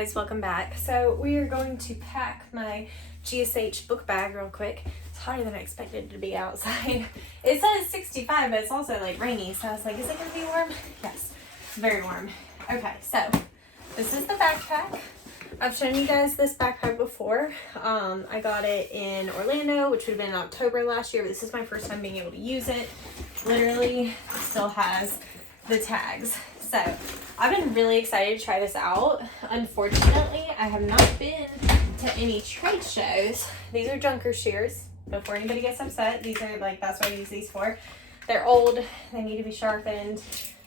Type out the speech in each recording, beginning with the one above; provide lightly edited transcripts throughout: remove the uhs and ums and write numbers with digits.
guys, welcome back. So we are going to pack my GSH book bag real quick. It's hotter than I expected it to be outside. It says 65, but it's also like rainy, so I was like, is it gonna be warm? Yes, it's very warm. Okay, so this is the backpack. I've shown you guys this backpack before. I got it in Orlando, which would have been in October last year, but this is my first time being able to use it. Literally still has the tags. So I've been really excited to try this out. Unfortunately, I have not been to any trade shows. These are junker shears. Before anybody gets upset, these are like, that's what I use these for. They're old, they need to be sharpened,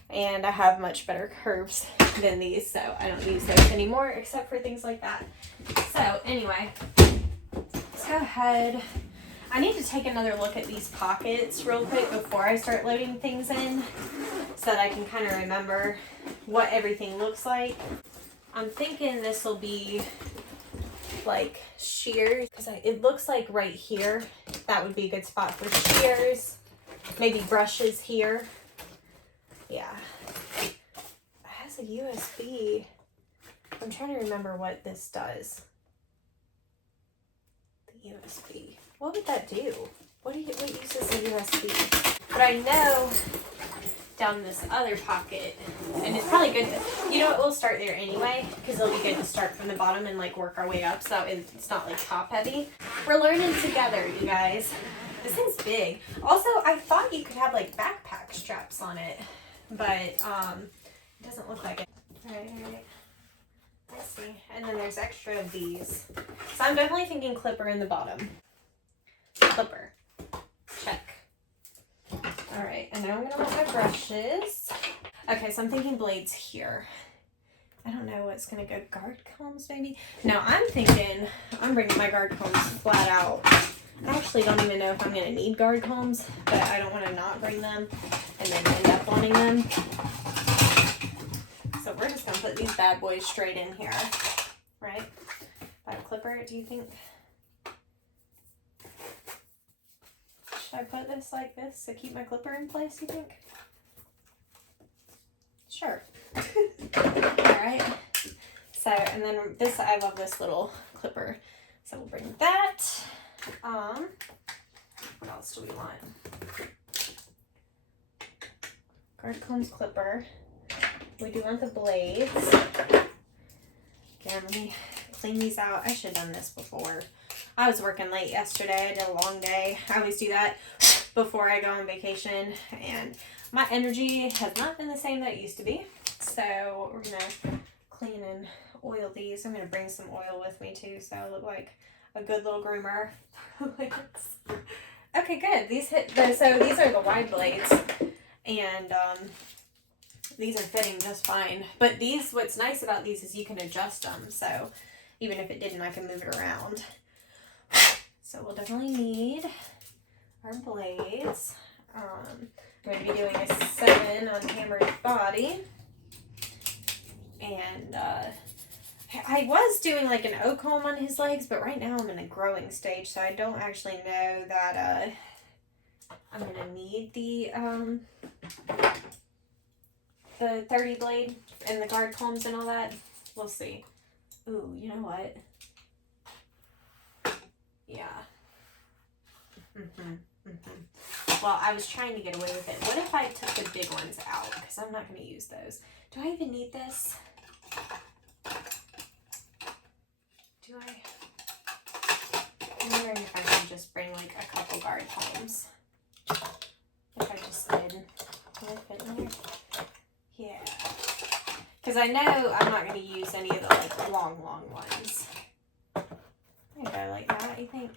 and I have much better curves than these, so I don't use those anymore except for things like that. So anyway, let's go ahead. I need to take another look at these pockets real quick before I start loading things in so that I can kind of remember what everything looks like. I'm thinking this will be like shears, because it looks like right here, that would be a good spot for shears. Maybe brushes here. Yeah. It has a USB. I'm trying to remember what this does. The USB. What would that do? What uses a USB? But I know down this other pocket, and it's probably good to, you know what, we'll start there anyway, because it'll be good to start from the bottom and like work our way up so it's not like top heavy. We're learning together, you guys. This thing's big. Also, I thought you could have like backpack straps on it, but it doesn't look like it. Alright. Let's see. And then there's extra of these. So I'm definitely thinking clipper in the bottom. Clipper. Check. Alright, and now I'm going to want my brushes. Okay, so I'm thinking blades here. I don't know what's going to go. Guard combs, maybe? No, I'm thinking I'm bringing my guard combs flat out. I actually don't even know if I'm going to need guard combs, but I don't want to not bring them and then end up wanting them. So we're just going to put these bad boys straight in here, right? By a clipper, do you think? Should I put this like this to keep my clipper in place, you think? Sure. Alright. So, and then this, I love this little clipper. So we'll bring that. What else do we want? Guard combs, clipper. We do want the blades. Again, let me clean these out. I should have done this before. I was working late yesterday. I did a long day. I always do that before I go on vacation, and my energy has not been the same that it used to be. So we're gonna clean and oil these. I'm gonna bring some oil with me too, so I look like a good little groomer. Okay, good. So these are the wide blades, and these are fitting just fine. But these, what's nice about these is you can adjust them. So even if it didn't, I can move it around. So we'll definitely need our blades. I'm going to be doing a 7 on Hammer's body. And I was doing like an O-comb on his legs, but right now I'm in a growing stage, so I don't actually know that I'm going to need the 30 blade and the guard combs and all that. We'll see. Ooh, you know what? Yeah. Well, I was trying to get away with it. What if I took the big ones out? Because I'm not going to use those. Do I even need this? Do I? I'm wondering if I can just bring like a couple guard combs. If I just did. Will it fit in there? Yeah. Because I know I'm not going to use any of the like long ones. I go like that, you think?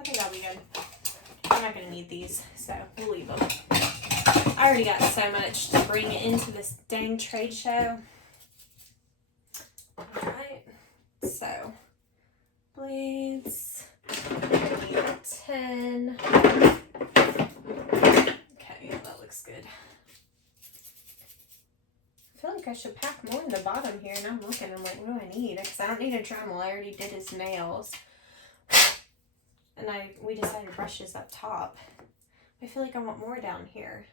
I think that'll be good. I'm not going to need these, so we'll leave them. I already got so much to bring into this dang trade show. Alright, so blades, I need a 10. Okay, that looks good. I feel like I should pack more in the bottom here, and I'm looking, I'm like, what do I need? Because I don't need a Dremel. I already did his nails. And we decided brushes up top. I feel like I want more down here.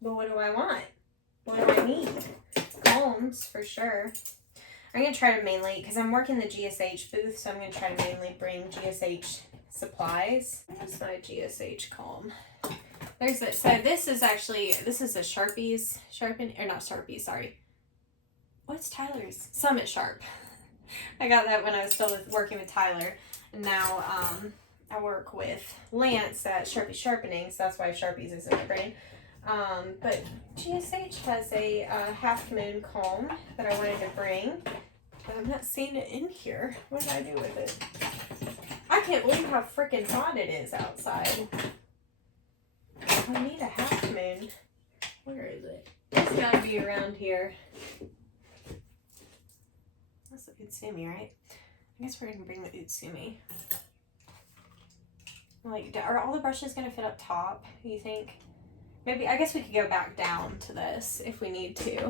But what do I want? What do I need? Combs. combs for sure. I'm going to try to mainly, because I'm working the GSH booth, so I'm going to try to mainly bring GSH supplies. That's my GSH comb. There's it. So this is actually, this is a Sharpies, not Sharpies, sorry. What's Tyler's? Summit Sharp. I got that when I was still working with Tyler. And now I work with Lance at Sharpie Sharpening, so that's why Sharpies is in my brain. But GSH has a half moon comb that I wanted to bring. But I'm not seeing it in here. What did I do with it? I can't believe how freaking hot it is outside. I need a half moon. Where is it? It's gotta be around here. That's the Utsumi, right? I guess we're gonna bring the Utsumi. Like, are all the brushes gonna fit up top, you think? Maybe, I guess we could go back down to this if we need to.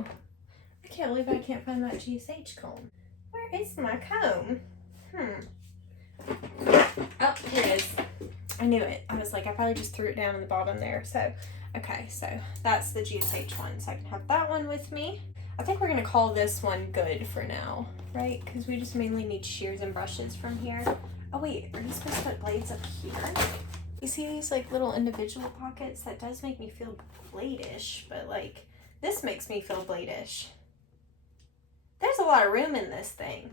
I can't believe I can't find that GSH comb. Where is my comb? Oh, here it is. I knew it. I was like, I probably just threw it down in the bottom there. So, okay, so that's the GSH one. So I can have that one with me. I think we're gonna call this one good for now, right? Because we just mainly need shears and brushes from here. Oh wait, are you supposed to put blades up here? You see these like little individual pockets? That does make me feel blade-ish, but like this makes me feel blade-ish. There's a lot of room in this thing.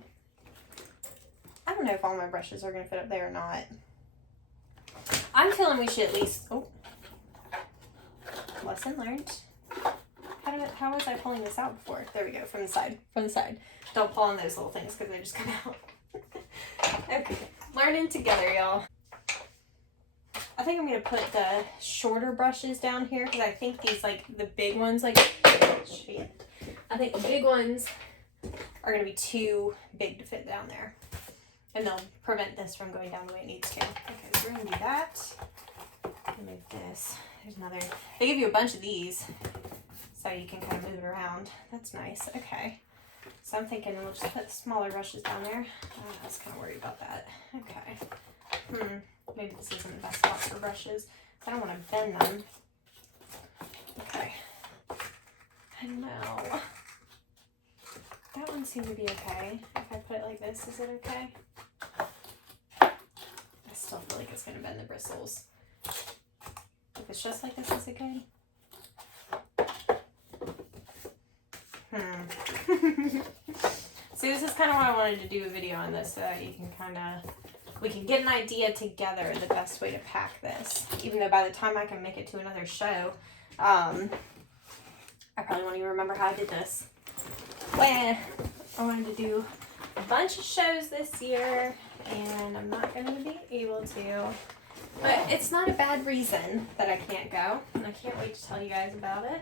I don't know if all my brushes are gonna fit up there or not. I'm feeling we should at least, oh, lesson learned. How was I pulling this out before? There we go, from the side. Don't pull on those little things because they just come out. Okay, learning together, y'all. I think I'm gonna put the shorter brushes down here because I think these, like, the big ones, like, shit. I think the big ones are gonna be too big to fit down there. And they'll prevent this from going down the way it needs to. Okay, so we're gonna do that. Move this. There's another. They give you a bunch of these, so you can kind of move it around. That's nice. Okay. So I'm thinking we'll just put smaller brushes down there. I was kind of worried about that. Okay. Maybe this isn't the best spot for brushes. I don't want to bend them. Okay. I know. That one seemed to be okay. If I put it like this, is it okay? I still feel like it's going to bend the bristles. If it's just like this, is it good? See, this is kind of why I wanted to do a video on this, so that you can we can get an idea together the best way to pack this. Even though by the time I can make it to another show, I probably won't even remember how I did this. Well, I wanted to do a bunch of shows this year, and I'm not going to be able to. But it's not a bad reason that I can't go, and I can't wait to tell you guys about it.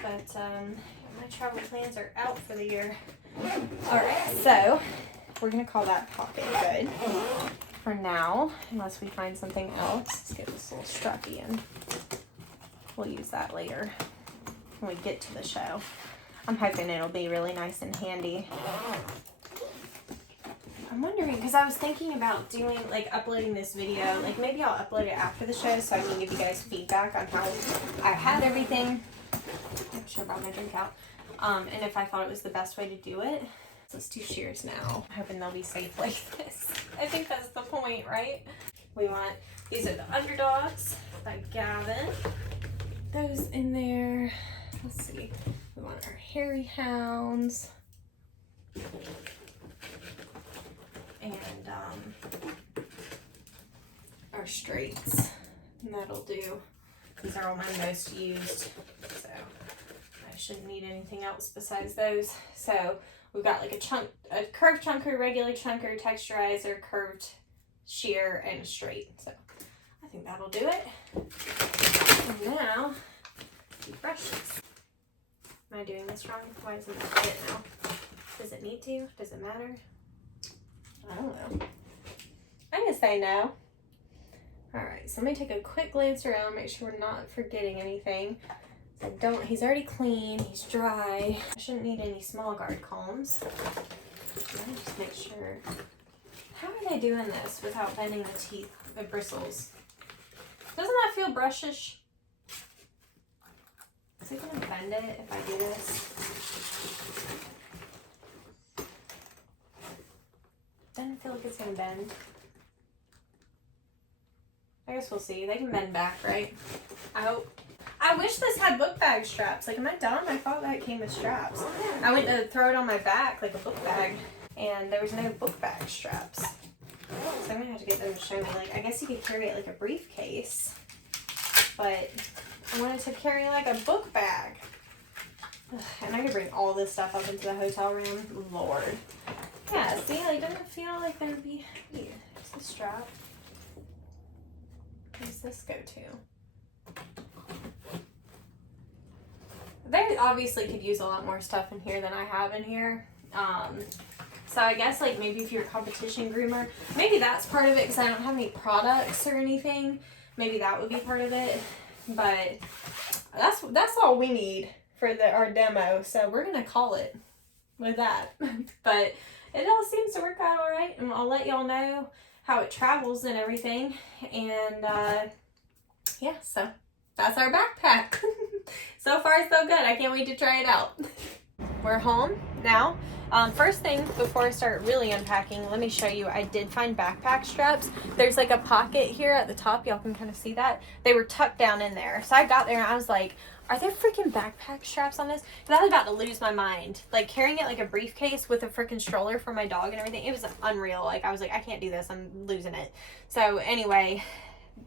But my travel plans are out for the year. Alright, so we're going to call that pocket good for now, unless we find something else. Let's get this little strappy in. We'll use that later when we get to the show. I'm hoping it'll be really nice and handy. I'm wondering, because I was thinking about doing, like, uploading this video. Like, maybe I'll upload it after the show so I can give you guys feedback on how I had everything. I should have brought my drink out. And if I thought it was the best way to do it. So let's do shears now. I'm hoping they'll be safe like this. I think that's the point, right? We want, these are the Underdogs by Gavin. Those in there. Let's see. We want our Hairy Hounds. And our straights. And that'll do. These are all my most used. So I shouldn't need anything else besides those. So we've got like a curved chunker, regular chunker, texturizer, curved shear, and a straight. So I think that'll do it. And now, the brushes. Am I doing this wrong? Why doesn't it fit now? Does it need to? Does it matter? I don't know. I'm gonna say no. Alright, so I'm gonna take a quick glance around, make sure we're not forgetting anything. So he's already clean, he's dry. I shouldn't need any small guard combs. Let me just make sure. How are they doing this without bending the teeth, the bristles? Doesn't that feel brushish? Is it gonna bend it if I do this? it's gonna bend. I guess we'll see. They can bend back, right? I hope. I wish this had book bag straps. Like, am I dumb? I thought that came with straps. I went to throw it on my back like a book bag, and there was no book bag straps. So I'm gonna have to get them to show me. Like, I guess you could carry it like a briefcase, but I wanted to carry like a book bag. Ugh, and I could bring all this stuff up into the hotel room. Lord. Yeah, see, like, doesn't it feel like there would be... Here's the strap. Where does this go to? They obviously could use a lot more stuff in here than I have in here. So I guess, like, maybe if you're a competition groomer, maybe that's part of it, because I don't have any products or anything. Maybe that would be part of it. But that's all we need for our demo. So we're going to call it with that. But it all seems to work out all right. And I'll let y'all know how it travels and everything. And, yeah, so that's our backpack. So far, so good. I can't wait to try it out. We're home now. First thing, before I start really unpacking, let me show you. I did find backpack straps. There's like a pocket here at the top. Y'all can kind of see that. They were tucked down in there. So I got there and I was like, are there freaking backpack straps on this? Because I was about to lose my mind. Like, carrying it like a briefcase with a freaking stroller for my dog and everything. It was unreal. Like, I was like, I can't do this. I'm losing it. So anyway,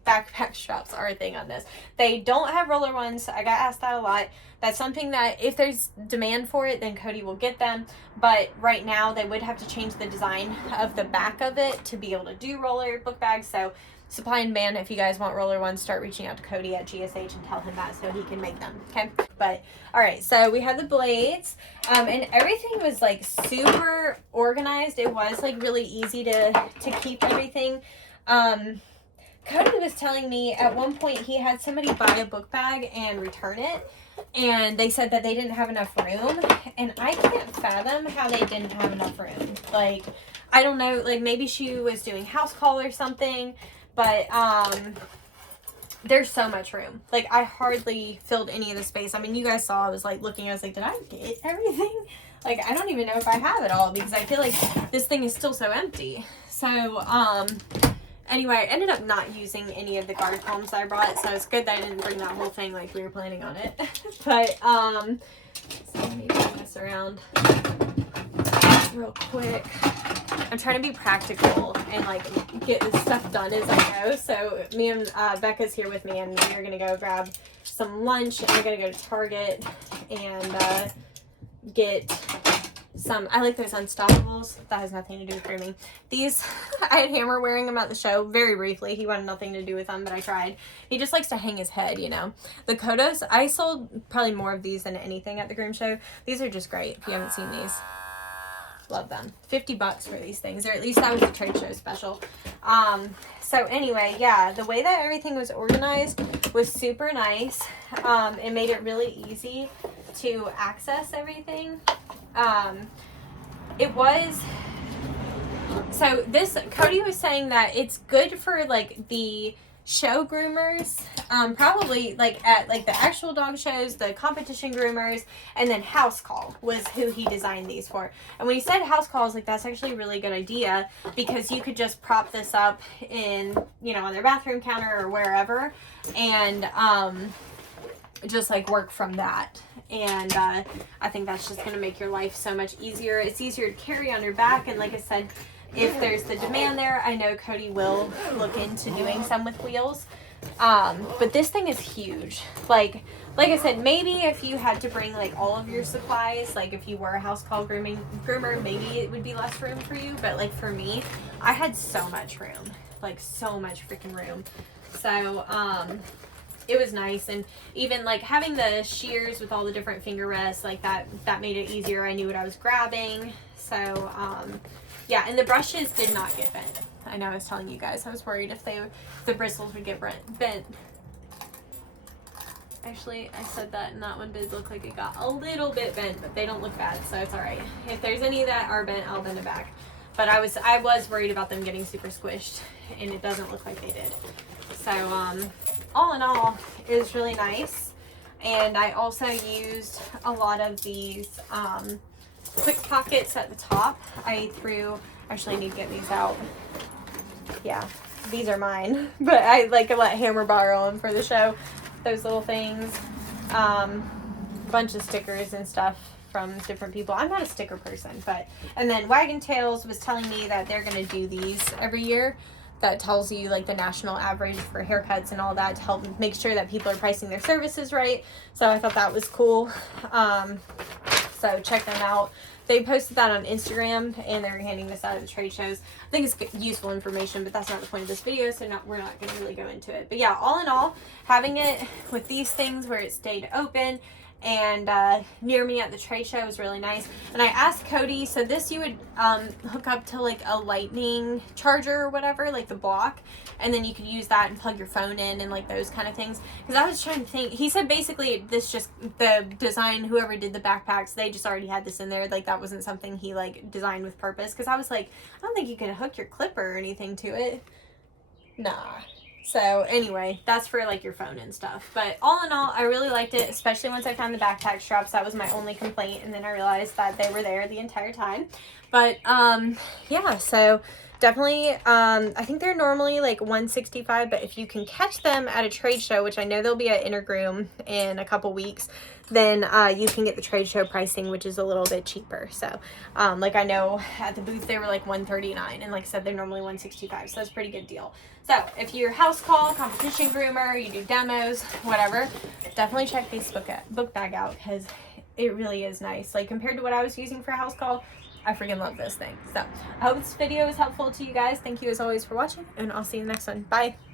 backpack straps are a thing on this. They don't have roller ones. I got asked that a lot. That's something that if there's demand for it, then Cody will get them. But right now they would have to change the design of the back of it to be able to do roller book bags. So supply and demand, if you guys want roller ones, start reaching out to Cody at GSH and tell him that so he can make them. Okay. But all right, so we had the blades, and everything was like super organized. It was like really easy to keep everything. Cody was telling me at one point he had somebody buy a book bag and return it, and they said that they didn't have enough room, and I can't fathom how they didn't have enough room. Like, I don't know, like maybe she was doing house call or something, but there's so much room. Like, I hardly filled any of the space. I mean, you guys saw I was like looking, I was like, did I get everything? Like, I don't even know if I have it all, because I feel like this thing is still so empty. So anyway, I ended up not using any of the garden palms that I brought, so it's good that I didn't bring that whole thing like we were planning on it. But, so maybe mess around real quick. I'm trying to be practical and like get this stuff done as I go. So me and Becca's here with me, and we're gonna go grab some lunch, and we're gonna go to Target and get some, I like those Unstoppables. That has nothing to do with grooming. These, I had Hammer wearing them at the show very briefly. He wanted nothing to do with them, but I tried. He just likes to hang his head, you know. The Kodos, I sold probably more of these than anything at the groom show. These are just great if you haven't seen these. Love them. $50 for these things, or at least that was the trade show special. So anyway, yeah, the way that everything was organized was super nice. It made it really easy to access everything. It was, so this, Cody was saying that it's good for like the show groomers, probably like at like the actual dog shows, the competition groomers, and then house call was who he designed these for. And when he said house call, I was like, that's actually a really good idea, because you could just prop this up in, you know, on their bathroom counter or wherever, and just like work from that. And I think that's just going to make your life so much easier. It's easier to carry on your back, and like I said, if there's the demand there, I know Cody will look into doing some with wheels. But this thing is huge. Like I said, maybe if you had to bring like all of your supplies, like if you were a house call groomer, maybe it would be less room for you. But like for me, I had so much room, like so much freaking room. So, it was nice. And even like having the shears with all the different finger rests, like that made it easier. I knew what I was grabbing. So, yeah, and the brushes did not get bent. I know I was telling you guys, I was worried if the bristles would get bent. Actually, I said that, and that one did look like it got a little bit bent, but they don't look bad, so it's all right. If there's any that are bent, I'll bend it back. But I was worried about them getting super squished, and it doesn't look like they did. So, all in all, it was really nice. And I also used a lot of these quick pockets at the top. I threw Actually, I need to get these out. Yeah, these are mine, but I like let Hammer borrow them for the show. Those little things, bunch of stickers and stuff from different people. I'm not a sticker person, and then Wagon Tails was telling me that they're gonna do these every year. That tells you like the national average for haircuts and all that to help make sure that people are pricing their services right. So I thought that was cool. So check them out. They posted that on Instagram, and they're handing this out at the trade shows. I think it's useful information, but that's not the point of this video, so we're not going to really go into it. But yeah, all in all, having it with these things where it stayed open and near me at the trade show was really nice. And I asked Cody, so this you would hook up to like a lightning charger or whatever, like the block, and then you could use that and plug your phone in and like those kind of things. Because I was trying to think, he said basically this just, the design, whoever did the backpacks, they just already had this in there, like that wasn't something he like designed with purpose. Because I was like, I don't think you can hook your clipper or anything to it. Nah. So anyway, that's for like your phone and stuff. But all in all, I really liked it, especially once I found the backpack straps. That was my only complaint, and then I realized that they were there the entire time. But yeah, so definitely I think they're normally like $165, but if you can catch them at a trade show, which I know they'll be at Intergroom in a couple weeks, then you can get the trade show pricing, which is a little bit cheaper. So like I know at the booth they were like $139, and like I said, they're normally $165, so that's a pretty good deal. So if you're house call, competition groomer, you do demos, whatever, definitely check this book bag out, because it really is nice. Like compared to what I was using for house call, I freaking love this thing. So I hope this video is helpful to you guys. Thank you as always for watching, and I'll see you in the next one. Bye.